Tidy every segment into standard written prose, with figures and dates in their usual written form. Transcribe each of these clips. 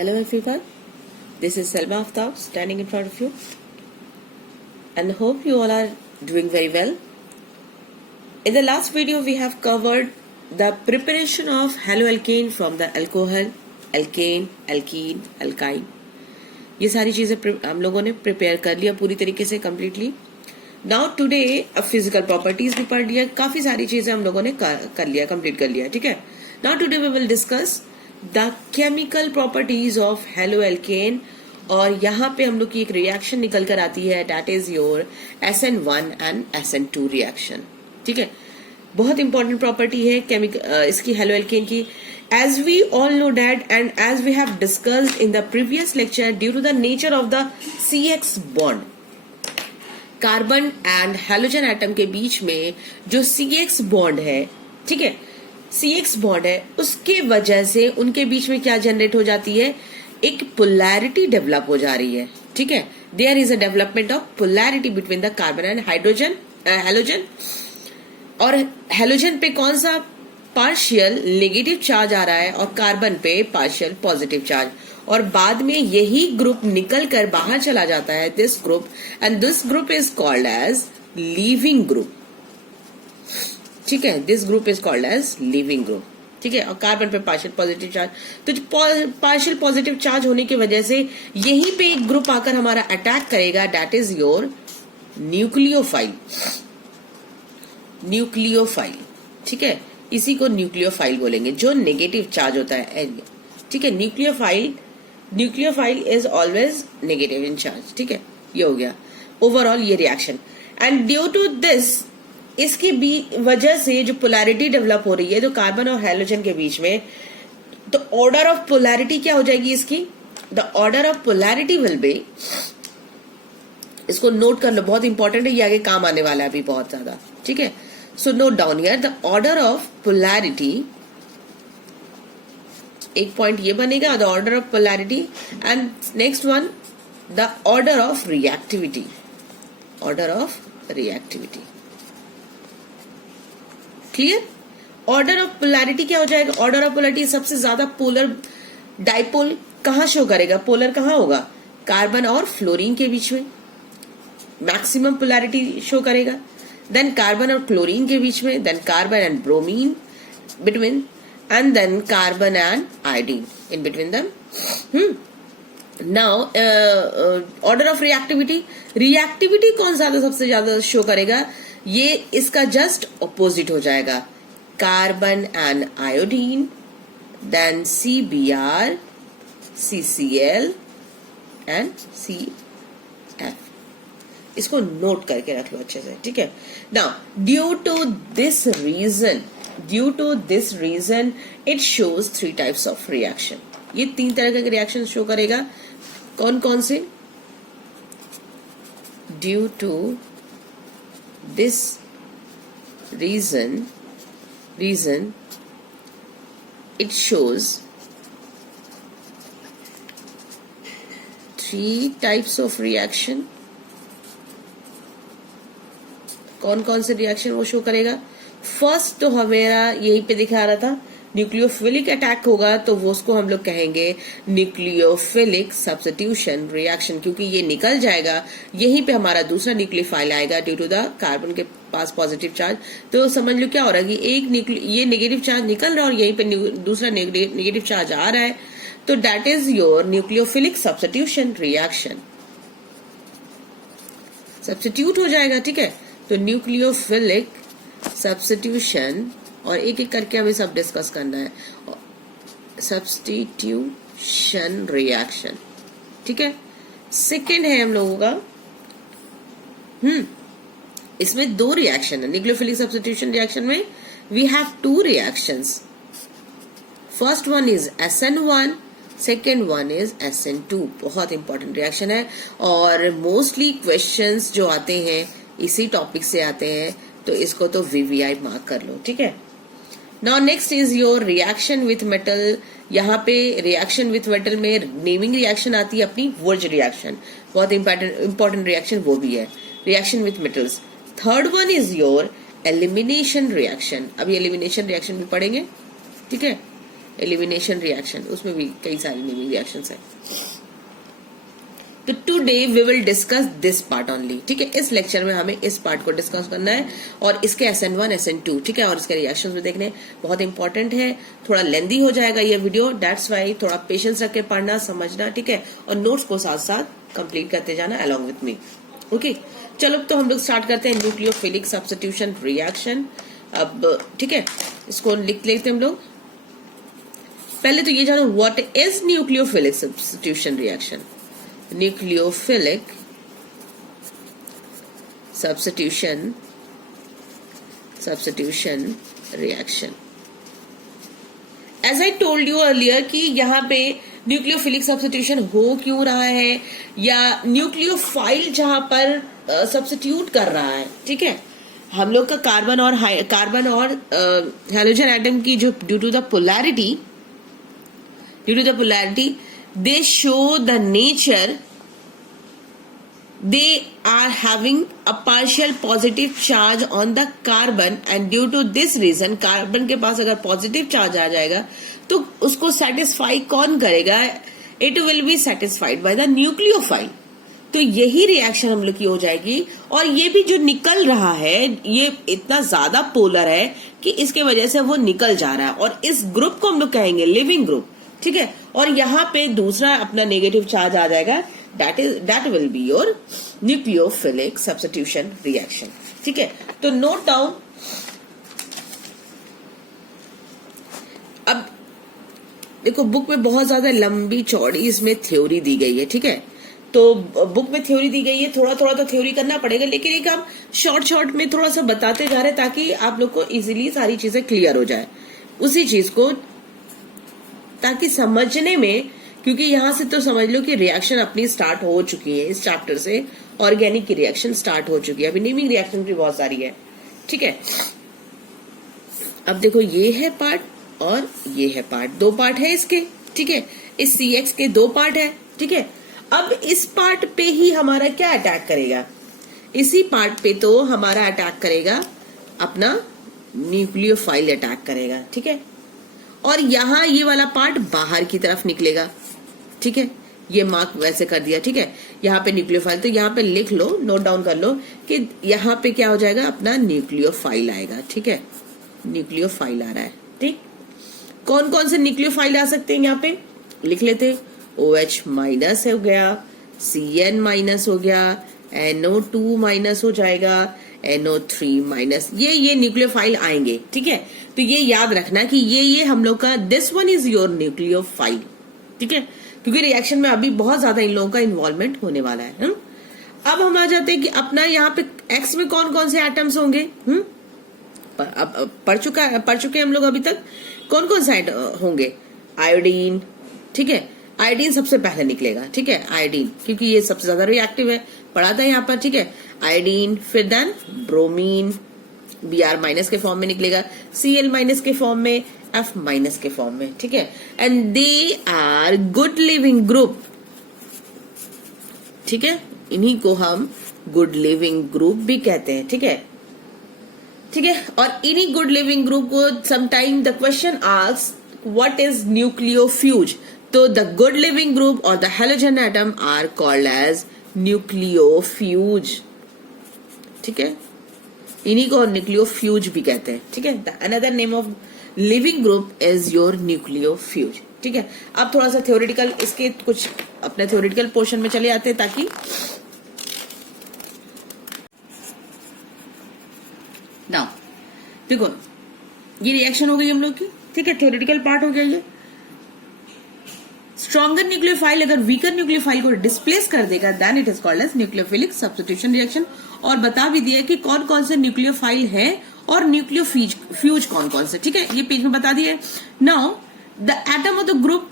Hello everyone, this is Selma Aftab standing in front of you and hope you all are doing very well. In the last video we have covered the preparation of haloalkane from the alcohol, alkane, alkene, alkyne. ये सारी चीजें हम लोगों ने prepare कर लिया पूरी तरीके से कम्प्लीटली. नाउ टुडे अब फिजिकल प्रॉपर्टीज भी पढ़ लिया, काफी सारी चीजें हम लोगों ने कर लिया, कंप्लीट कर लिया. ठीक है. Now today we will discuss the chemical properties of haloalkane और यहाँ पे हम लोग की एक रिएक्शन निकल कर आती है, that is your SN1 and SN2 reaction. ठीक है. बहुत इंपॉर्टेंट प्रॉपर्टी है केमिकल इसकी हेलोएल्केन की. As we all know that and as we have discussed in the previous lecture, due to the nature of the CX bond, carbon and halogen atom के बीच में जो CX बॉन्ड है, ठीक है, CX बॉन्ड है, उसके वजह से उनके बीच में क्या जनरेट हो जाती है, एक पोलैरिटी डेवलप हो जा रही है. ठीक है. There is a development of polarity between the carbon and hydrogen halogen. और हैलोजन पे कौन सा पार्शियल नेगेटिव चार्ज आ रहा है और कार्बन पे पार्शियल पॉजिटिव चार्ज, और बाद में यही ग्रुप निकल कर बाहर चला जाता है, this group, and this group is called as leaving group. ठीक है. This group is called as leaving group. ठीक है. और कार्बन पे पार्शियल पॉजिटिव चार्ज, तो पार्शियल पॉजिटिव चार्ज होने की वजह से यहीं पे एक ग्रुप आकर हमारा अटैक करेगा, that is your nucleophile. Nucleophile. ठीक है. इसी को न्यूक्लियोफाइल बोलेंगे, जो नेगेटिव चार्ज होता है. ठीक है. Nucleophile is always negative in charge. ठीक है. ये हो गया ओवरऑल ये reaction. And due to this, इसकी वजह से जो पोलैरिटी डेवलप हो रही है तो कार्बन और हाइड्रोजन के बीच में, तो ऑर्डर ऑफ पोलैरिटी क्या हो जाएगी इसकी, the order of polarity will be, इसको नोट कर लो, बहुत इंपॉर्टेंट है, ये आगे काम आने वाला है अभी बहुत ज्यादा. ठीक है. So note down here the order of polarity. एक पॉइंट ये बनेगा, the order of polarity, and next one the order of reactivity. Order of reactivity. Clear? Order of polarity क्या हो जाएगा? Order of polarity सबसे ज्यादा पोलर डाइपोल कहाँ show करेगा? पोलर कहाँ होगा? कार्बन और फ्लोरीन के बीच में मैक्सिमम पोलैरिटी शो करेगा. देन कार्बन और क्लोरीन के बीच में, then carbon and bromine between, and then carbon and iodine in between them. Now order of reactivity. Reactivity कौन ज्यादा सबसे ज्यादा शो करेगा? ये इसका जस्ट ऑपोजिट हो जाएगा. Carbon and iodine, then CBr, CCl and CF. इसको नोट करके रख लो अच्छे से. ठीक है. Now due to this reason it shows 3 types of reaction. ये 3 तरह के रिएक्शन शो करेगा. कौन कौन से? Due to this reason it shows 3 types of reaction. कौन कौन से रिएक्शन वो शो करेगा? फर्स्ट तो हमेरा यहीं पे दिखा रहा था, न्यूक्लियोफिलिक अटैक होगा, तो वो उसको हम लोग कहेंगे न्यूक्लियोफिलिक सब्स्टिट्यूशन रिएक्शन, क्योंकि ये निकल जाएगा, यहीं पे हमारा दूसरा न्यूक्लियोफाइल आएगा ड्यू टू द कार्बन के पास पॉजिटिव चार्ज. तो समझ लो क्या हो रहा है कि एक ये नेगेटिव चार्ज निकल रहा है और यहीं पे दूसरा नेगेटिव चार्ज आ रहा है, तो that is your nucleophilic substitution reaction. Substitute हो जाएगा. ठीक है. तो न्यूक्लियोफिलिक सब्स्टिट्यूशन, और एक एक करके हमें सब डिस्कस करना है. Substitution reaction. ठीक है. सेकेंड है हम लोगों का, इसमें 2 रिएक्शन है. न्यूक्लियोफिलिक सब्स्टिट्यूशन रिएक्शन में we have 2 reactions. First one is SN1, second one is SN2. बहुत इंपॉर्टेंट रिएक्शन है और मोस्टली क्वेश्चंस जो आते हैं इसी टॉपिक से आते हैं, तो इसको तो VVI मार्क कर लो. ठीक है. Now next is your reaction with metal. यहाँ पे रिएक्शन विथ मेटल में नेमिंग रिएक्शन आती है अपनी, वुर्ज रिएक्शन, बहुत इंपॉर्टेंट रिएक्शन वो भी है, reaction with metals. Third one is your elimination reaction. अभी एलिमिनेशन रिएक्शन भी पढ़ेंगे. ठीक है. एलिमिनेशन रिएक्शन, उसमें भी कई सारी नेमिंग रिएक्शंस है। तो today we will discuss this part only, ठीक है। इस लेक्चर में हमें इस पार्ट को डिस्कस करना है और इसके SN1 SN2, ठीक है, और इसके रिएक्शंस भी देखने बहुत इंपॉर्टेंट है। थोड़ा लेंदी हो जाएगा ये वीडियो, दैट्स वाई थोड़ा पेशेंस रख के पढ़ना समझना, ठीक है, और नोट्स को साथ साथ कंप्लीट करते जाना अलॉन्ग विथ मी, ओके। चलो तो हम लोग स्टार्ट करते हैं न्यूक्लियोफिलिक सब्स्टिट्यूशन रिएक्शन। अब ठीक है, इसको लिख लेते हैं हम लोग। पहले तो ये जानो what is nucleophilic substitution reaction. Nucleophilic substitution reaction. As I told you earlier कि यहाँ पे न्यूक्लियोफिलिक सब्स्टिट्यूशन हो क्यों रहा है, या न्यूक्लियोफाइल जहां पर सब्स्टिट्यूट कर रहा है, ठीक है। हम लोग का कार्बन और हैलोजन एटम की जो due to the polarity they show the nature, they are having a partial positive charge on the carbon and due to this reason carbon के पास अगर पॉजिटिव चार्ज आ जाएगा तो उसको सेटिस्फाई कौन करेगा, it will be satisfied by the nucleophile. तो यही reaction हम लोग की हो जाएगी, और ये भी जो निकल रहा है ये इतना ज्यादा पोलर है कि इसके वजह से वो निकल जा रहा है, और इस ग्रुप को हम लोग कहेंगे लिविंग ग्रुप, ठीक है। और यहाँ पे दूसरा अपना नेगेटिव चार्ज आ जाएगा, that will be your nucleophilic substitution reaction, ठीक है। तो नोट डाउन। अब देखो बुक में बहुत ज्यादा लंबी चौड़ी इसमें थ्योरी दी गई है, ठीक है। तो बुक में थ्योरी दी गई है, थोड़ा थोड़ा तो थ्योरी करना पड़ेगा, लेकिन एक हम शॉर्ट में थोड़ा सा बताते जा रहे हैं ताकि आप लोग को इजीली सारी चीजें क्लियर हो जाए उसी चीज को, ताकि समझने में, क्योंकि यहां से तो समझ लो कि रिएक्शन अपनी स्टार्ट हो चुकी है। इस चैप्टर से ऑर्गेनिक की रिएक्शन स्टार्ट हो चुकी है, अभी नेमिंग रिएक्शन भी बहुत सारी है, ठीक है। अब देखो ये है पार्ट और ये है पार्ट, दो पार्ट है इसके, ठीक है। इस CX के दो पार्ट है, ठीक है। अब इस पार्ट पे ही हमारा क्या अटैक करेगा, इसी पार्ट पे तो हमारा अटैक करेगा अपना न्यूक्लियोफाइल अटैक करेगा, ठीक है। और यहाँ ये वाला पार्ट बाहर की तरफ निकलेगा, ठीक है। ये मार्क वैसे कर दिया, ठीक है। यहाँ पे न्यूक्लियोफाइल, तो यहाँ पे लिख लो, नोट डाउन कर लो कि यहाँ पे क्या हो जाएगा, अपना न्यूक्लियोफाइल आएगा, ठीक है। न्यूक्लियोफाइल आ रहा है, ठीक। कौन कौन से न्यूक्लियोफाइल आ सकते हैं यहाँ पे लिख लेते। OH माइनस हो गया, CN माइनस हो गया, NO2 माइनस हो जाएगा, NO3 माइनस, ये न्यूक्लियोफाइल आएंगे, ठीक है। तो ये याद रखना कि ये हम लोग का this one is your nucleophile, ठीक है, क्योंकि रिएक्शन में अभी बहुत ज्यादा इन लोगों का इन्वॉल्वमेंट होने वाला है। अब हम आ जाते हैं कि अपना यहाँ पे X में कौन कौन से एटम्स होंगे, पढ़ चुके हम लोग अभी तक। कौन कौन से होंगे, आयोडीन, ठीक है। आयोडीन सबसे पहले निकलेगा, ठीक है, आयोडीन, क्योंकि ये सबसे ज्यादा रिएक्टिव है, पढ़ा था यहाँ पर, ठीक है। आयोडीन, फिर देन ब्रोमीन, Br माइनस के फॉर्म में निकलेगा, Cl माइनस के फॉर्म में, F माइनस के फॉर्म में, ठीक है। And they are good leaving group, ठीक है, इन्हीं को हम गुड लिविंग ग्रुप भी कहते हैं, ठीक है, ठीक है। और इन्हीं गुड लिविंग ग्रुप को sometime the question asks what is nucleofuge, तो द गुड लिविंग ग्रुप और the halogen atom are called as nucleofuge, ठीक है। इन्हीं को न्यूक्लियोफ्यूज भी कहते हैं, ठीक है। The another name of leaving group is your nucleofuge, ठीक है। अब थोड़ा सा थ्योरेटिकल, इसके कुछ अपने थ्योरेटिकल पोर्शन में चले आते हैं ताकि नाउ देखो ये रिएक्शन हो गई हम लोग की, ठीक है, थ्योरेटिकल पार्ट हो गया ये। स्ट्रॉन्गर न्यूक्लियोफाइल अगर वीकर न्यूक्लियोफाइल को डिस्प्लेस कर देगा then it is called as nucleophilic substitution reaction. और बता भी दिया कि कौन कौन से न्यूक्लियोफाइल है और न्यूक्लियोफ्यूज कौन कौन से, ठीक है, ये पेज में बता दिए। Now the atom of the group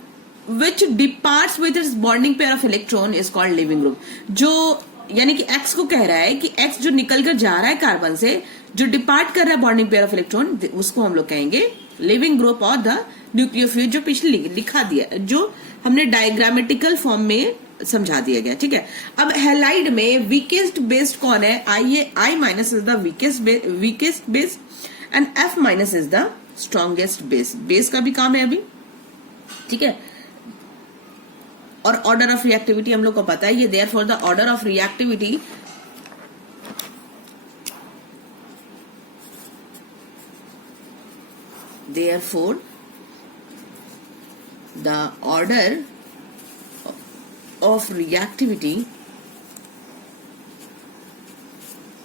which departs with its bonding pair of electron is called leaving group. जो यानी कि X को कह रहा है कि X जो निकल कर जा रहा है कार्बन से, जो डिपार्ट कर रहा है बॉन्डिंग पेयर ऑफ इलेक्ट्रॉन, उसको हम लोग कहेंगे लिविंग ग्रुप और द न्यूक्लियोफ्यूज, जो पिछले लिखा दिया, जो हमने डायग्रामेटिकल फॉर्म में समझा दिया गया, ठीक है। अब हैलाइड में वीकेस्ट बेस कौन है, I minus is the weakest base and F minus is the strongest base. Base का भी काम है अभी, ठीक है। और ऑर्डर ऑफ रिएक्टिविटी हम लोग को पता है, ये therefore the order of reactivity therefore the order of reactivity,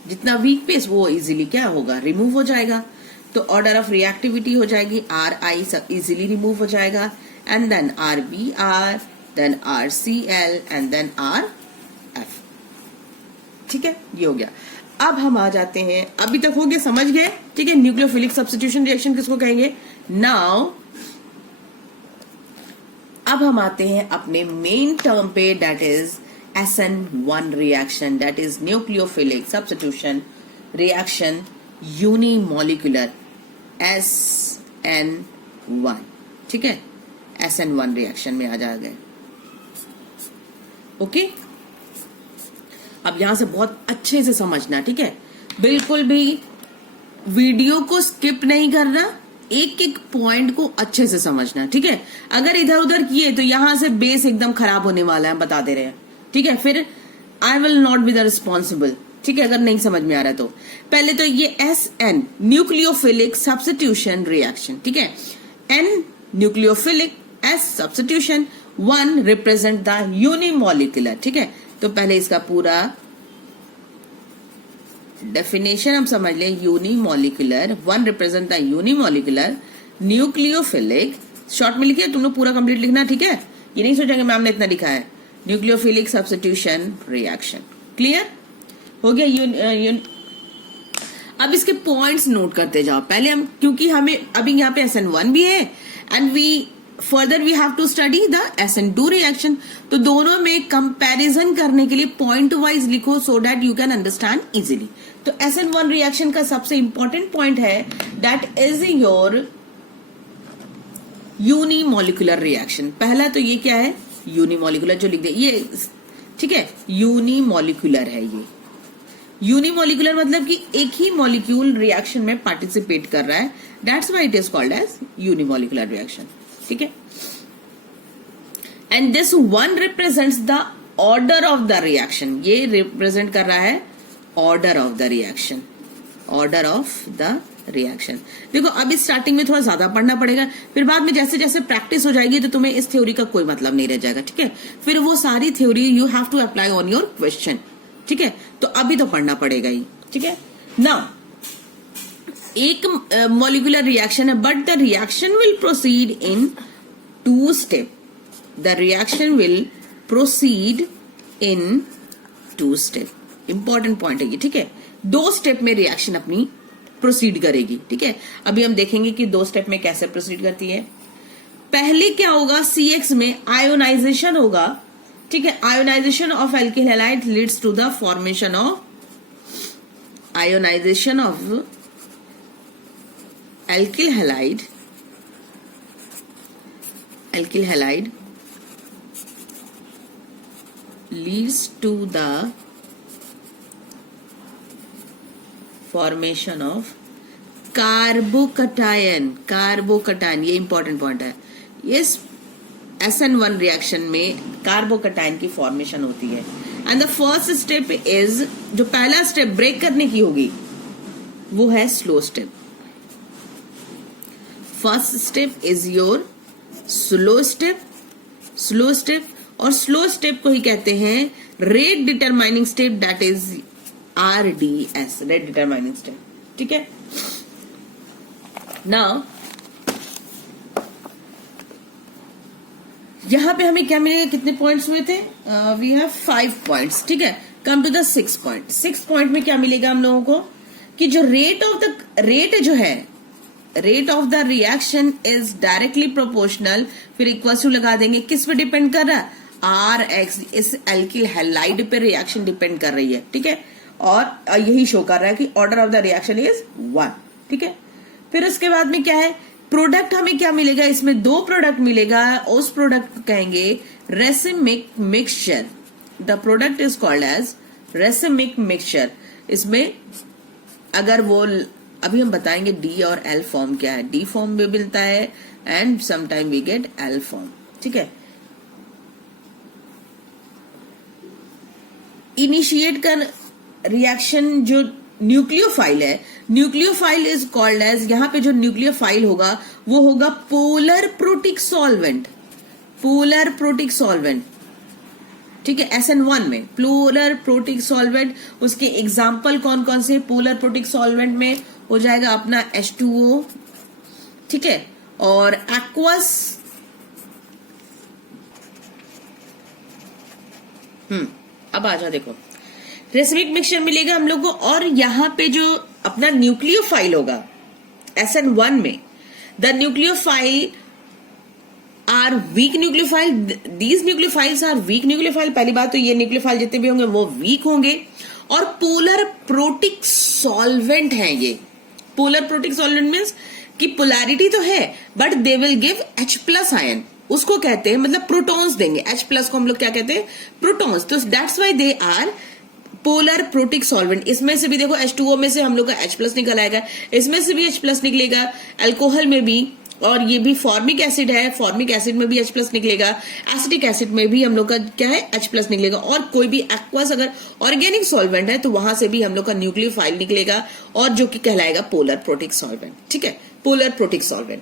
जितना वीक पेस वो इजीली क्या होगा, रिमूव हो जाएगा। तो ऑर्डर ऑफ रिएक्टिविटी हो जाएगी आर आई, सब इजीली रिमूव हो जाएगा, and then R B R, then R C L, and then R F. ठीक है, ये हो गया। अब हम आ जाते हैं, अभी तक हो गया, समझ गए, ठीक है। न्यूक्लियोफिलिक सब्स्टिट्यूशन रिएक्शन किसको कहेंगे। नाउ अब हम आते हैं अपने मेन टर्म पे, that is SN1 reaction, that is nucleophilic substitution reaction unimolecular SN1। ठीक है, SN1 रिएक्शन में आ जा गए। ओके, अब यहां से बहुत अच्छे से समझना, ठीक है। बिल्कुल भी वीडियो को स्किप नहीं करना, एक एक पॉइंट को अच्छे से समझना, ठीक है। अगर इधर उधर किए तो यहां से बेस एकदम खराब होने वाला है, बता दे रहे हैं, ठीक है। फिर I will not be the responsible, ठीक है, अगर नहीं समझ में आ रहा तो। पहले तो ये SN न्यूक्लियोफिलिक सब्स्टिट्यूशन रिएक्शन, ठीक है। N nucleophilic, S substitution, 1 represent the unimolecular, ठीक है। तो पहले इसका पूरा डेफिनेशन हम समझ लें। Unimolecular, 1 represent the unimolecular nucleophilic, short में लिखिए, तुम लोग पूरा कंप्लीट लिखना, ठीक है। ये नहीं सोचेंगे मैम ने इतना लिखा है। न्यूक्लियोफिलिक सब्स्टिट्यूशन रिएक्शन, क्लियर हो गया। अब इसके पॉइंट्स नोट करते जाओ पहले हम, क्योंकि हमें अभी यहाँ पे SN1 भी है and we further we have to study the SN2 reaction. तो दोनों में कंपैरिजन करने के लिए पॉइंट वाइज लिखो, so that you can understand easily. तो SN1 रिएक्शन का सबसे इंपॉर्टेंट पॉइंट है that is your unimolecular reaction. पहला तो ये क्या है, यूनिमोलिकुलर, जो लिख दे ये, ठीक है, यूनिमोलिकुलर है ये। यूनिमोलिकुलर मतलब कि एक ही मॉलिक्यूल रिएक्शन में पार्टिसिपेट कर रहा है, that's why it is called as unimolecular reaction, ठीक है। And this 1 represents the order of the reaction, ये रिप्रेजेंट कर रहा है order of the reaction, order of the reaction. देखो अभी स्टार्टिंग में थोड़ा ज्यादा पढ़ना पड़ेगा, फिर बाद में जैसे जैसे प्रैक्टिस हो जाएगी तो तुम्हें इस थ्योरी का कोई मतलब नहीं रह जाएगा, ठीक है। फिर वो सारी theory you have to apply on your question, ठीक है। तो अभी तो पढ़ना पड़ेगा ही, ठीक है। नाउ एक मॉलिक्यूलर रिएक्शन है, but the reaction will proceed in 2 step. The reaction will proceed in 2 step. Important point है ये, ठीक है। 2 स्टेप में रिएक्शन अपनी प्रोसीड करेगी, ठीक है। अभी हम देखेंगे कि 2 स्टेप में कैसे प्रोसीड करती है। पहले क्या होगा, CX में आयोनाइजेशन होगा, ठीक है। Ionization of alkyl halide leads to the formation of, ionization of alkyl halide leads to the formation of carbocation. ये इंपॉर्टेंट पॉइंट है। इस SN1 रिएक्शन में कार्बोकटायन की फॉर्मेशन होती है। And the first step is, जो पहला स्टेप ब्रेक करने की होगी वो है slow step. First step is your slow step, और स्लो स्टेप को ही कहते हैं rate determining step, that is RDS, rate determining step, ठीक है। नाउ यहां पे हमें क्या मिलेगा, कितने पॉइंट्स हुए थे, वी हैव 5 पॉइंट्स, ठीक है। Come to the 6 point. 6 point में क्या मिलेगा हम लोगों को, कि जो rate of the reaction is directly proportional, फिर इक्वल टू लगा देंगे, किस पे डिपेंड कर रहा है, RX, इस एल्किल हैलाइड पे रिएक्शन डिपेंड कर रही है, ठीक है। और यही शो कर रहा है कि order of the reaction is 1, ठीक है। फिर उसके बाद में क्या है, प्रोडक्ट हमें क्या मिलेगा, इसमें 2 प्रोडक्ट मिलेगा, उस प्रोडक्ट को कहेंगे racemic mixture. The product is called as racemic mixture. इसमें अगर वो, अभी हम बताएंगे D और L फॉर्म क्या है। D फॉर्म में मिलता है and sometime we get L form, ठीक है। इनिशिएट कर रिएक्शन जो न्यूक्लियोफाइल है, न्यूक्लियोफाइल इज कॉल्ड एज, यहां पे जो न्यूक्लियोफाइल होगा वो होगा polar protic solvent, polar protic solvent, ठीक है। SN1 में पोलर प्रोटिक सॉल्वेंट, उसके एग्जाम्पल कौन कौन से पोलर प्रोटिक सॉल्वेंट में हो जाएगा अपना H2O, ठीक है, और एक्वस, अब आ जाओ, देखो रेसिमिक मिक्सचर मिलेगा हम लोग को, और यहां पे जो अपना न्यूक्लियोफाइल होगा SN1 में, the nucleophile are weak nucleophile, these nucleophiles are weak nucleophile. पहली बात तो ये न्यूक्लियोफाइल जितने भी होंगे वो वीक होंगे, और पोलर प्रोटिक सॉल्वेंट है ये। पोलर प्रोटिक सॉल्वेंट मीन्स कि पोलैरिटी तो है but they will give H+ ion, उसको कहते हैं, मतलब प्रोटॉन्स देंगे। H+ को हम लोग क्या कहते हैं, प्रोटॉन्स। तो that's why they are polar protic solvent. इसमें से भी देखो H2O में से हम लोग का H+ निकल आएगा, इसमें से भी H+ निकलेगा, अल्कोहल में भी, और ये भी फॉर्मिक एसिड है, फॉर्मिक एसिड में भी H+ निकलेगा, एसिटिक एसिड में भी हम लोग का क्या है, H+ निकलेगा, और कोई भी एक्वस अगर ऑर्गेनिक सॉल्वेंट है तो वहां से भी हम लोग का न्यूक्लियोफाइल निकलेगा, और जो कि कहलाएगा पोलर प्रोटिक सॉल्वेंट, ठीक है, पोलर प्रोटिक सॉल्वेंट।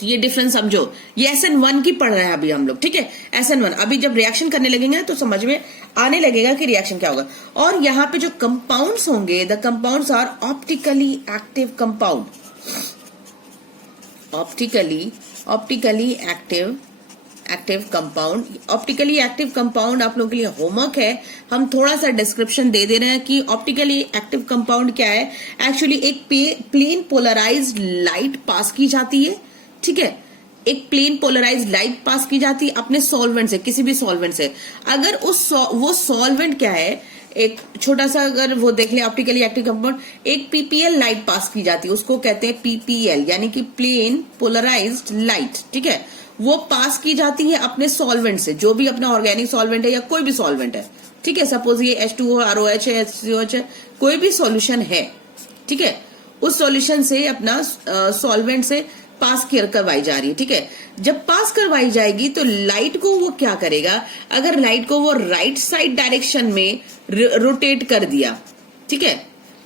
तो ये डिफरेंस समझो, ये SN1 की पढ़ रहे हैं अभी हम लोग, ठीक है। SN1 अभी जब रिएक्शन करने लगेंगे तो समझ में आने लगेगा कि रिएक्शन क्या होगा। और यहाँ पे जो कंपाउंड्स होंगे, the compounds are optically active compound, optically active compound. Optically active compound आप लोगों के लिए होमवर्क है, हम थोड़ा सा डिस्क्रिप्शन दे रहे हैं कि ऑप्टिकली एक्टिव कंपाउंड क्या है। एक्चुअली एक प्लेन पोलराइज्ड लाइट पास की जाती है, ठीक है, एक प्लेन पोलराइज्ड लाइट पास की जाती है अपने सॉल्वेंट से, किसी भी सॉल्वेंट से। अगर वो सॉल्वेंट क्या है, एक छोटा सा अगर वो देख ले ऑप्टिकली एक्टिव कंपाउंड, एक PPL लाइट पास की जाती है, उसको कहते हैं PPL, यानी कि प्लेन पोलराइज्ड लाइट, ठीक है, वो पास की जाती है अपने सॉल्वेंट से, जो भी अपना ऑर्गेनिक सॉल्वेंट है या कोई भी सॉल्वेंट है, ठीक है। सपोज ये H2O, ROH है, HCOH है, कोई भी सॉल्यूशन है, ठीक है, उस सॉल्यूशन से अपना सॉल्वेंट से पास करवाई जा रही है, ठीक है। जब पास करवाई जाएगी तो लाइट को वो क्या करेगा, अगर लाइट को वो राइट साइड डायरेक्शन में रोटेट कर दिया, ठीक है,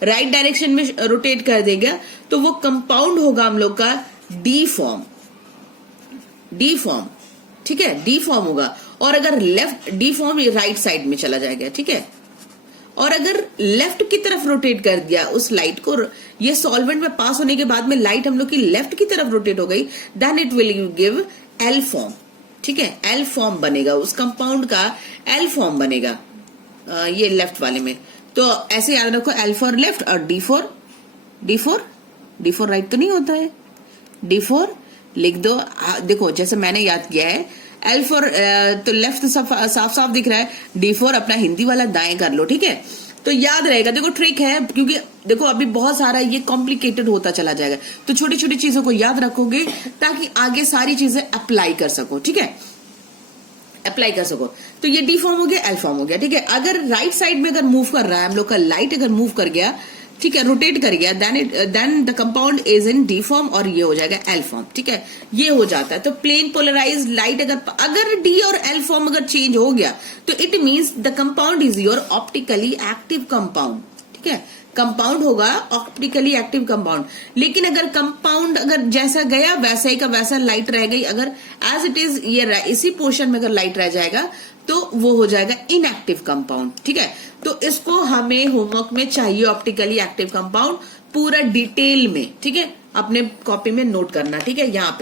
राइट डायरेक्शन में रोटेट कर देगा, तो वो कंपाउंड होगा हम लोग का डी फॉर्म, ठीक है, डी फॉर्म होगा। और अगर left D form right side में चला जाएगा, ठीक है, और अगर लेफ्ट की तरफ रोटेट कर दिया उस लाइट को, ये सॉल्वेंट में पास होने के बाद में लाइट हम लोग की लेफ्ट की तरफ रोटेट हो गई, then it will give L form, ठीक है, एल फॉर्म बनेगा, उस कंपाउंड का एल फॉर्म बनेगा ये लेफ्ट वाले में। तो ऐसे याद रखो, एल फॉर लेफ्ट और डी फॉर राइट तो नहीं होता है, D4 लिख दो। देखो जैसे मैंने याद किया है, एल फॉर तो लेफ्ट साफ साफ दिख रहा है, D4 अपना हिंदी वाला दाएं कर लो, ठीक है, तो याद रहेगा। देखो ट्रिक है, क्योंकि देखो अभी बहुत सारा ये कॉम्प्लिकेटेड होता चला जाएगा, तो छोटी छोटी चीजों को याद रखोगे ताकि आगे सारी चीजें अप्लाई कर सको, ठीक है, अप्लाई कर सको। तो ये डी फॉर्म हो गया, एल फॉर्म हो गया, ठीक है। अगर राइट साइड में अगर मूव कर रहा है हम लोग का लाइट, अगर मूव कर गया, ठीक है, रोटेट कर गया, then the compound is in D form, और ये हो जाएगा एल फॉर्म, ठीक है, ये हो जाता है। तो प्लेन पोलराइज्ड लाइट अगर डी और एल फॉर्म अगर चेंज हो गया तो it means the compound is your optically active compound, ठीक है, कंपाउंड होगा ऑप्टिकली एक्टिव कंपाउंड। लेकिन अगर कंपाउंड अगर जैसा गया वैसा ही का वैसा लाइट रह गई, अगर एज इट इज ये इसी पोर्शन में अगर लाइट रह जाएगा तो वो हो जाएगा इनएक्टिव कंपाउंड, ठीक है। तो इसको हमें होमवर्क में चाहिए, ऑप्टिकली एक्टिव कंपाउंड पूरा डिटेल में, ठीक है, अपने कॉपी में नोट करना, ठीक है। यहाँ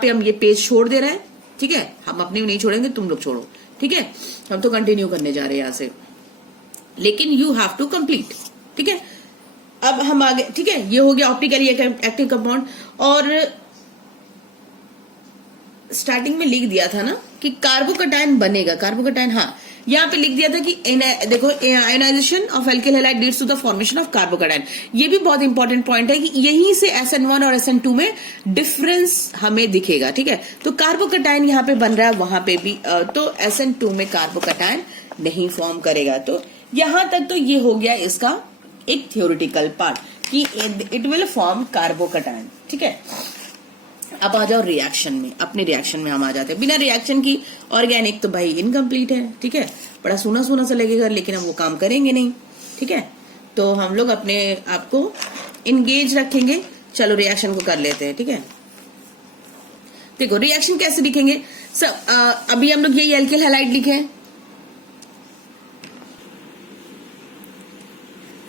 पे हम ये पेज छोड़ दे रहे हैं, ठीक है, हम अपने नहीं छोड़ेंगे, तुम लोग छोड़ो, ठीक है, हम तो कंटिन्यू करने जा रहे हैं यहाँ से, लेकिन यू हैव टू कंप्लीट, ठीक है। अब हम आगे, ठीक है, ये हो गया ऑप्टिकली एक्टिव कंपाउंड। और स्टार्टिंग में लिख दिया था ना कि कार्बोकटायन बनेगा, कार्बोकटायन, हाँ, यहाँ पे लिख दिया था कि देखो ionization of alkyl halide leads to the formation of carbocation. ये भी बहुत इंपॉर्टेंट पॉइंट है कि यहीं से SN1 और SN2 में डिफरेंस हमें दिखेगा, ठीक है। तो कार्बोकटायन यहाँ पे बन रहा है, वहां पे भी तो SN2 में कार्बोकटायन नहीं फॉर्म करेगा। तो यहां तक तो ये हो गया इसका एक थ्योरेटिकल पार्ट कि इट विल फॉर्म कार्बोकटायन, ठीक है। अब आ जाओ रिएक्शन में, अपने रिएक्शन में हम आ जाते हैं। बिना रिएक्शन की ऑर्गेनिक तो भाई इनकम्प्लीट है, ठीक है, बड़ा सूना सूना सा लगेगा, लेकिन हम वो काम करेंगे नहीं, ठीक है। तो हम लोग अपने आप को इंगेज रखेंगे। चलो रिएक्शन को कर लेते हैं, ठीक है। देखो रिएक्शन कैसे लिखेंगे सब, अभी हम लोग ये एल्किल हैलाइड लिखे हैं।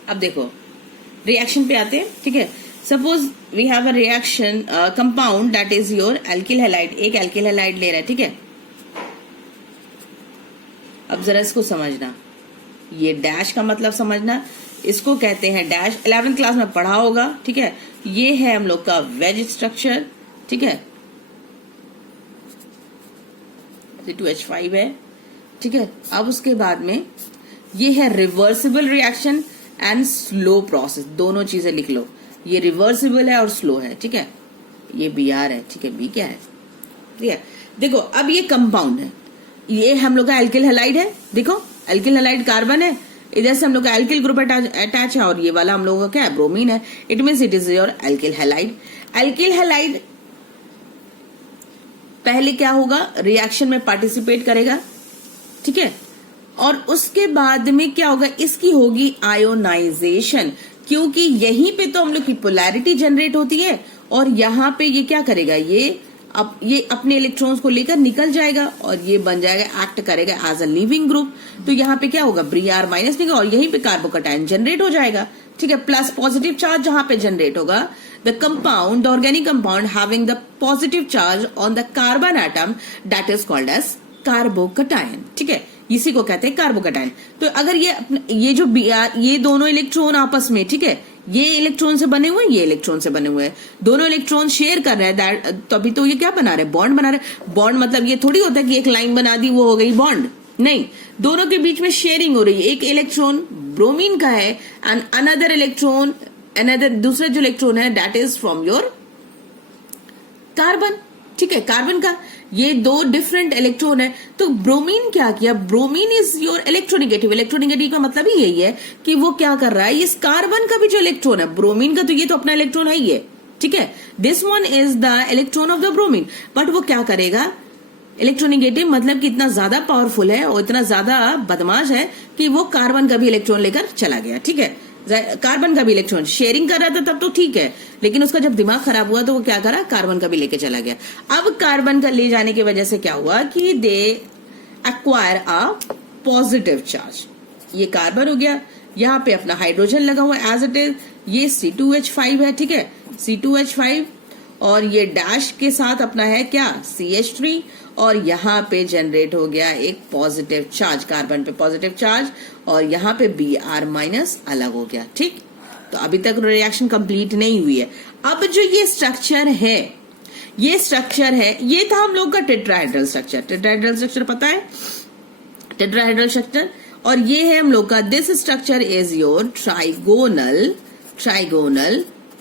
अब देखो रिएक्शन पे आते हैं, ठीक है। Suppose we have a reaction compound that is your alkyl halide, एक एल्किल हैलाइड ले रहा है, ठीक है। अब जरा इसको समझना, ये डैश का मतलब समझना, इसको कहते हैं डैश, 11th क्लास में पढ़ा होगा, ठीक है। ये है हम लोग का वेज स्ट्रक्चर, ठीक है, C2H5 है, ठीक है। अब उसके बाद में ये है reversible reaction and slow process, दोनों चीजें लिख लो, ये रिवर्सिबल है और स्लो है, ठीक है। ये Br है, ठीक है, B क्या है, ठीक है। देखो अब ये कंपाउंड है, ये हम लोग का एल्किल हैलाइड है, देखो एल्किल हैलाइड कार्बन है, इधर से हम लोग का एल्किल ग्रुप अटैच है, और ये वाला हम लोगों का क्या है, ब्रोमीन है। It means it is your alkyl halide. Alkyl halide पहले क्या होगा, रिएक्शन में पार्टिसिपेट करेगा, ठीक है, और उसके बाद में क्या होगा, इसकी होगी आयोनाइजेशन, क्योंकि यहीं पे तो हम लोग की पोलैरिटी जनरेट होती है, और यहाँ पे ये क्या करेगा, ये अपने इलेक्ट्रॉन्स को लेकर निकल जाएगा, और ये बन जाएगा, एक्ट करेगा एज अ लिविंग ग्रुप। तो यहाँ पे क्या होगा, Br माइनस निकलेगा, और यहीं पे कार्बोकैटायन जनरेट हो जाएगा, ठीक है। प्लस पॉजिटिव चार्ज जहां पे जनरेट होगा, the compound, the organic compound having the positive charge on the carbon atom that is called as carbocation, ठीक है, इसी को कहते हैं कार्बोकैटायन। तो अगर ये जो Br, ये दोनों इलेक्ट्रॉन आपस में, ठीक है, ये इलेक्ट्रॉन से बने हुए हैं, ये इलेक्ट्रॉन से बने हुए हैं, दोनों इलेक्ट्रॉन शेयर कर रहे हैं, तभी तो ये क्या बना रहे, बॉन्ड बना रहे। बॉन्ड मतलब ये थोड़ी होता है कि एक लाइन बना दी वो हो गई बॉन्ड, नहीं, दोनों के बीच में शेयरिंग हो रही है। एक इलेक्ट्रॉन ब्रोमीन का है एंड अनदर इलेक्ट्रॉन, दूसरा जो इलेक्ट्रॉन है that is from your carbon, ठीक है, कार्बन का। ये दो डिफरेंट इलेक्ट्रॉन है। तो ब्रोमीन क्या किया, bromine is your electronegative. Electronegative का मतलब ही यही है कि वो क्या कर रहा है, इस कार्बन का भी जो इलेक्ट्रॉन है, ब्रोमीन का तो ये तो अपना इलेक्ट्रॉन है ही है, ठीक है, this one is the electron of the bromine, but वो क्या करेगा, इलेक्ट्रोनेगेटिव मतलब कि इतना ज्यादा पावरफुल है और इतना ज्यादा बदमाश है कि वो कार्बन का भी इलेक्ट्रॉन लेकर चला गया, ठीक है। कार्बन का भी इलेक्ट्रॉन शेयरिंग कर रहा था तब तो ठीक है, लेकिन उसका जब दिमाग खराब हुआ तो वो क्या करा, कार्बन का भी लेके चला गया। अब कार्बन का ले जाने की वजह से क्या हुआ कि दे एक्वायर अ पॉजिटिव चार्ज, ये कार्बन हो गया, यहाँ पे अपना हाइड्रोजन लगा हुआ एज इट इज, ये C2H5 है, ठीक है, C2H5, और ये डैश के साथ अपना है क्या, CH3, और यहाँ पे जनरेट हो गया एक पॉजिटिव चार्ज, कार्बन पे पॉजिटिव चार्ज, और यहाँ पे Br माइनस अलग हो गया, ठीक। तो अभी तक रिएक्शन कंप्लीट नहीं हुई है। अब जो ये स्ट्रक्चर है, ये था हम लोग का टेट्राहेड्रल स्ट्रक्चर। टेट्राहेड्रल स्ट्रक्चर पता है, टेट्राहेड्रल स्ट्रक्चर, और ये है हम लोग का, this structure is your trigonal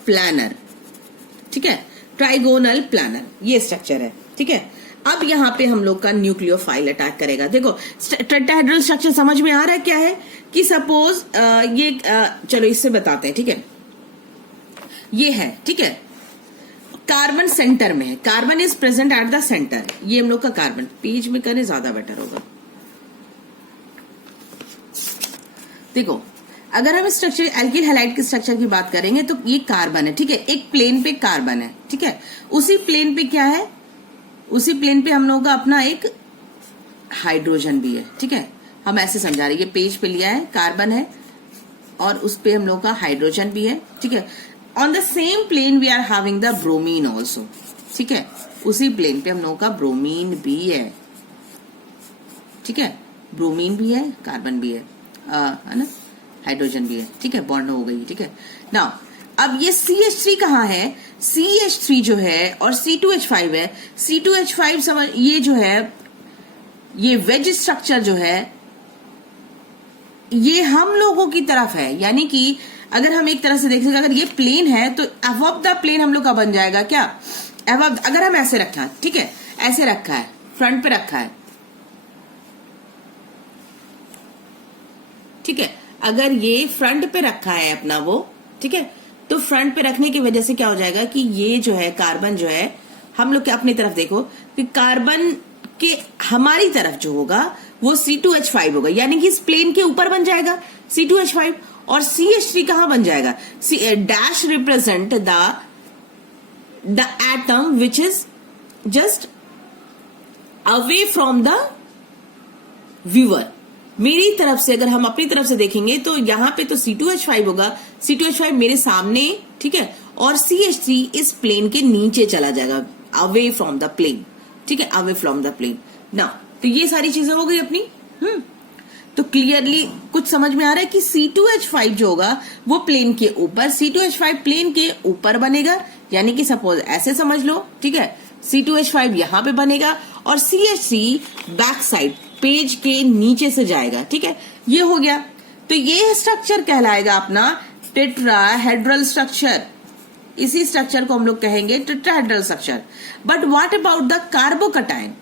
planner, ठीक है, ट्राइगोनल प्लानर ये स्ट्रक्चर है, ठीक है। अब यहाँ पे हम लोग का न्यूक्लियोफाइल अटैक करेगा। देखो टेट्राहेड्रल स्ट्रक्चर समझ में आ रहा है क्या है, कि सपोज चलो इससे बताते हैं, ठीक है, ये है, ठीक है, कार्बन सेंटर में है, carbon is present at the centre, ये हम लोग का कार्बन, पेज में करें ज्यादा बेटर होगा। देखो अगर हम स्ट्रक्चर एल्किल हैलाइड के स्ट्रक्चर की बात करेंगे तो ये कार्बन है, ठीक है, एक प्लेन पे कार्बन है, ठीक है, उसी प्लेन पे क्या है, उसी प्लेन पे हम लोगों का अपना एक हाइड्रोजन भी है, ठीक है, हम ऐसे समझा रहे हैं, ये पेज पे लिया है, कार्बन है और उस पे हम लोग का हाइड्रोजन भी है, ठीक है। On the same plane we are having the bromine also, ठीक है, उसी प्लेन पे हम लोगों का ब्रोमीन भी है, ठीक है, ब्रोमीन भी है, कार्बन भी है ना, हाइड्रोजन भी है, ठीक है, बॉन्ड हो गई, ठीक है। नाउ अब ये CH3 कहाँ है, CH3 जो है और C2H5 है, C2H5 समझ, ये जो है, ये वेज स्ट्रक्चर जो है, ये हम लोगों की तरफ है, यानी कि अगर हम एक तरह से देख सकें, अगर ये प्लेन है तो अबव द प्लेन हम लोग का बन जाएगा क्या, अबव, अगर हम ऐसे रखा, ठीक है, ऐसे रखा है, फ्रंट पे रखा है, ठीक है, अगर ये फ्रंट पे रखा है अपना वो, ठीक है, तो फ्रंट पे रखने की वजह से क्या हो जाएगा कि ये जो है कार्बन जो है हम लोग के अपनी तरफ देखो कि कार्बन के हमारी तरफ जो होगा वो C2H5 होगा, यानी कि इस प्लेन के ऊपर बन जाएगा C2H5, और CH3 कहां बन जाएगा, dash represent the atom which is just away from the viewer. मेरी तरफ से अगर हम अपनी तरफ से देखेंगे तो यहां पे तो C2H5 होगा, C2H5 मेरे सामने, ठीक है, और CH3 इस प्लेन के नीचे चला जाएगा, अवे फ्रॉम द प्लेन, ठीक है, अवे फ्रॉम द प्लेन ना। तो ये सारी चीजें हो गई अपनी। तो क्लियरली कुछ समझ में आ रहा है कि C2H5 जो होगा वो प्लेन के ऊपर, C2H5 प्लेन के ऊपर बनेगा, यानी कि सपोज ऐसे समझ लो, ठीक है, C2H5 यहां पे बनेगा और CH3 बैक साइड पेज के नीचे से जाएगा, ठीक है, ये हो गया। तो ये स्ट्रक्चर कहलाएगा अपना टेट्राहेड्रल स्ट्रक्चर। इसी स्ट्रक्चर को हम लोग कहेंगे tetrahedral structure. But what about the carbocation?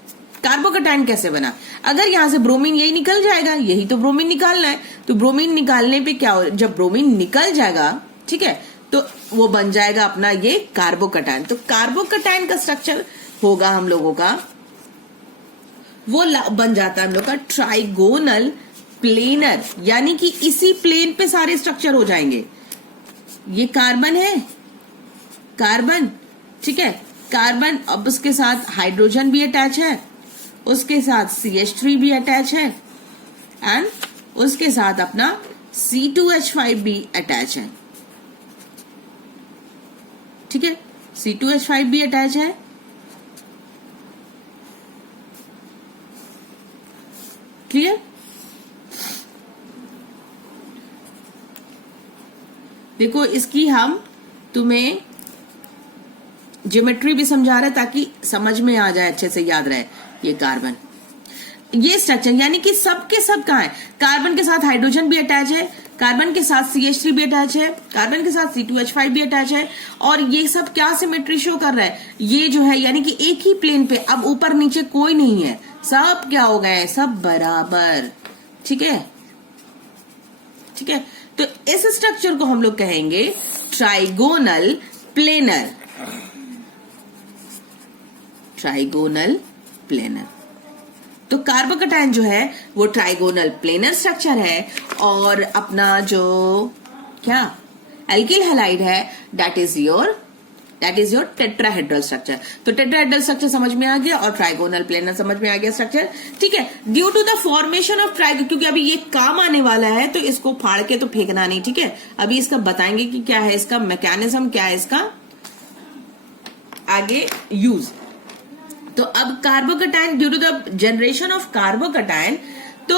Carbocation कैसे बना? अगर यहां से ब्रोमीन यही निकल जाएगा, यही तो ब्रोमीन निकालना है, तो ब्रोमीन निकालने पे क्या हो, जब ब्रोमीन निकल जाएगा, ठीक है, तो वो बन जाएगा अपना ये कार्बोकटायन। तो कार्बोकटायन का स्ट्रक्चर होगा हम लोगों का, वो बन जाता है हम लोग का ट्राइगोनल प्लेनर, यानी कि इसी प्लेन पे सारे स्ट्रक्चर हो जाएंगे। ये कार्बन है, कार्बन, ठीक है, कार्बन, अब उसके साथ हाइड्रोजन भी अटैच है, उसके साथ CH3 भी अटैच है, एंड उसके साथ अपना C2H5 भी अटैच है, ठीक है, C2H5 भी अटैच है। क्लियर? देखो इसकी हम तुम्हें ज्योमेट्री भी समझा रहे ताकि समझ में आ जाए, अच्छे से याद रहे। ये कार्बन, ये स्ट्रक्चर, यानी कि सबके सब कहां है, कार्बन के साथ हाइड्रोजन भी अटैच है, कार्बन के साथ CH3 भी अटैच है, कार्बन के साथ C2H5 भी अटैच है, और ये सब क्या सिमेट्री शो कर रहा है, ये जो है यानी कि एक ही प्लेन पे, अब ऊपर नीचे कोई नहीं है, सब क्या हो गए, सब बराबर, ठीक है, ठीक है। तो इस स्ट्रक्चर को हम लोग कहेंगे ट्राइगोनल प्लेनर, ट्राइगोनल प्लेनर। तो कार्बोकटायन जो है वो ट्राइगोनल प्लेनर स्ट्रक्चर है, और अपना जो क्या एल्किल हैलाइड है that is your tetrahedral structure. तो टेट्राहेड्रल स्ट्रक्चर समझ में आ गया और ट्राइगोनल प्लेनर समझ में आ गया स्ट्रक्चर, ठीक है। Due to the formation of ट्राइगो, क्योंकि अभी ये काम आने वाला है तो इसको फाड़ के तो फेंकना नहीं, ठीक है, अभी इसका बताएंगे कि क्या है इसका मैकेनिज्म, क्या है इसका आगे यूज। तो अब carbocation, due to the generation of carbocation, तो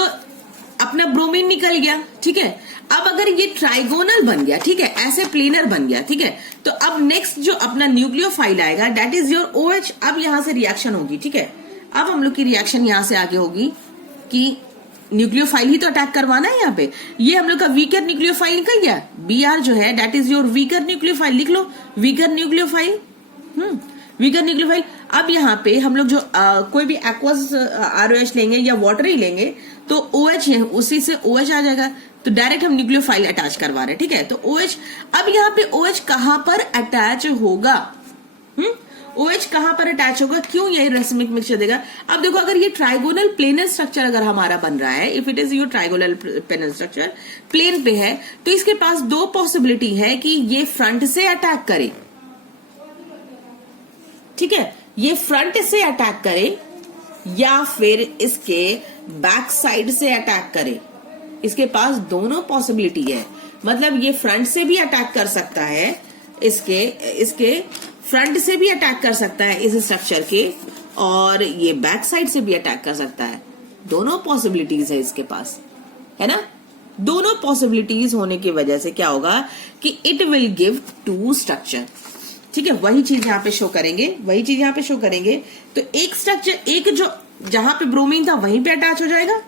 अपना ब्रोमीन निकल गया, ठीक है। अब अगर ये ट्राइगोनल बन गया, ठीक है, ऐसे प्लेनर बन गया, ठीक है, तो अब नेक्स्ट जो अपना न्यूक्लियोफाइल आएगा दैट इज योर OH। अब यहां से रिएक्शन होगी, ठीक है, अब हम लोग की रिएक्शन यहां से आगे होगी कि न्यूक्लियोफाइल ही तो अटैक करवाना है यहाँ पे। ये हम लोग का वीकर न्यूक्लियोफाइल निकल गया, Br जो है that is your weaker nucleophile, लिख लो वीकर न्यूक्लियोफाइल, वीकर न्यूक्लियोफाइल। अब यहाँ पे हम लोग जो कोई भी एक्वस ROH लेंगे या वाटर ही लेंगे तो OH है, उसी से OH आ जाएगा, तो डायरेक्ट हम न्यूक्लियोफाइल अटैच करवा रहे हैं, ठीक है। तो OH, अब यहाँ पे OH कहां पर अटैच होगा, OH कहां पर अटैच होगा, क्यों ये रेसिमिक मिक्सचर देगा। अब देखो अगर ये ट्राइगोनल प्लेनर स्ट्रक्चर अगर हमारा बन रहा है, if it is your trigonal planar structure plane पे है, तो इसके पास दो पॉसिबिलिटी है कि ये फ्रंट से अटैक करे, ठीक है, ये फ्रंट से अटैक करे या फिर इसके बैक साइड से अटैक करे। इसके पास दोनों पॉसिबिलिटी है, मतलब ये फ्रंट से भी अटैक कर सकता है, इसके फ्रंट से भी अटैक कर सकता है इस स्ट्रक्चर के, और ये बैक साइड से भी अटैक कर सकता है। दोनों पॉसिबिलिटीज है इसके पास, है ना। दोनों पॉसिबिलिटीज होने की वजह से क्या होगा कि it will give two structure, ठीक है। वही चीज यहाँ पे शो करेंगे, वही चीज यहाँ पे शो करेंगे। तो एक स्ट्रक्चर, एक जो जहां पे ब्रोमीन था वहीं पे अटैच हो जाएगा,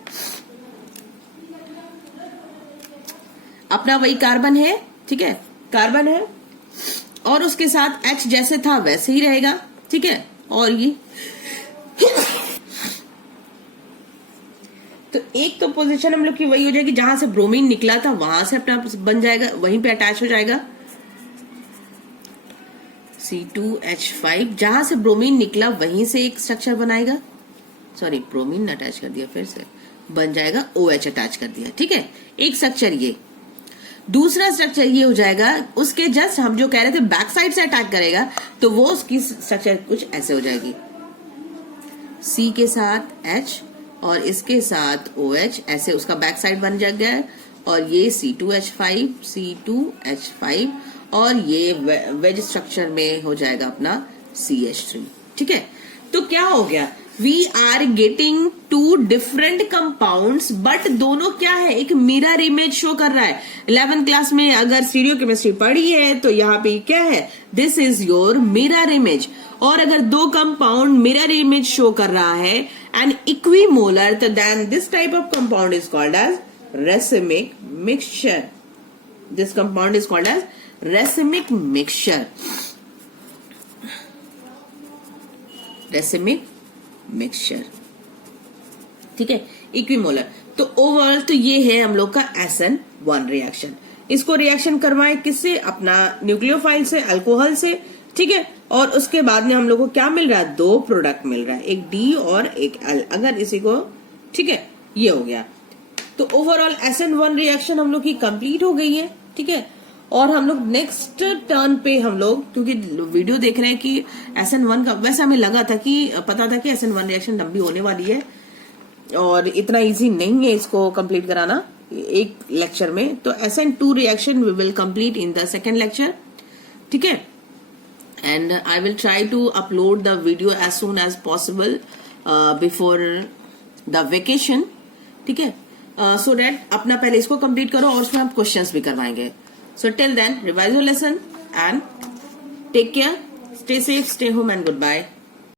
अपना वही कार्बन है, ठीक है, कार्बन है, और उसके साथ H जैसे था वैसे ही रहेगा, ठीक है। और ये तो एक तो पोजीशन हम लोग की वही हो जाएगी जहां से ब्रोमीन निकला था वहां से अपना बन जाएगा, वहीं पे अटैच हो जाएगा। C2H5, जहां से ब्रोमीन निकला वहीं से एक स्ट्रक्चर बनाएगा, सॉरी ब्रोमीन अटैच कर दिया, फिर से बन जाएगा OH अटैच कर दिया, ठीक है, एक स्ट्रक्चर ये। दूसरा स्ट्रक्चर ये हो जाएगा, उसके जस्ट हम जो कह रहे थे बैक साइड से अटैक करेगा, तो वो उसकी स्ट्रक्चर कुछ ऐसे हो जाएगी, C के साथ H और इसके साथ OH, ऐसे उसका बैक साइड बन जाएगा। और ये C2H5 और ये वेज स्ट्रक्चर में हो जाएगा अपना CH3, ठीक है। तो क्या हो गया, we are getting two different compounds, but दोनों क्या है, एक मिरर इमेज शो कर रहा है। 11th क्लास में अगर स्टीरियो केमिस्ट्री पढ़ी है तो यहाँ पे क्या है, this is your mirror image. और अगर दो कंपाउंड मिरर इमेज शो कर रहा है एंड इक्विमोलर, तो then this type of compound is called as racemic mixture. This compound is called as racemic mixture. Racemic mixture, ठीक है, इक्विमोलर। तो ओवरऑल तो ये है हम लोग का SN1 रिएक्शन। इसको रिएक्शन करवाएं किससे, अपना न्यूक्लियोफाइल से, अल्कोहल से, ठीक है। और उसके बाद में हम लोग को क्या मिल रहा है, दो प्रोडक्ट मिल रहा है, एक D और एक L। अगर इसी को, ठीक है, ये हो गया। तो ओवरऑल SN1 रिएक्शन हम लोग की कंप्लीट हो गई है, ठीक है। और हम लोग नेक्स्ट टर्न पे हम लोग, क्योंकि वीडियो देख रहे हैं कि SN1 का, वैसे हमें लगा था कि पता था कि SN1 रिएक्शन लंबी होने वाली है और इतना इजी नहीं है इसको कंप्लीट कराना एक लेक्चर में। तो SN2 reaction we will complete in the second lecture, ठीक है। And I will try to upload the video as soon as possible before the vacation, ठीक है। सो डेट अपना पहले इसको कंप्लीट करो और उसमें हम क्वेश्चंस भी करवाएंगे। So till then revise your lesson and take care, stay safe, stay home and good bye.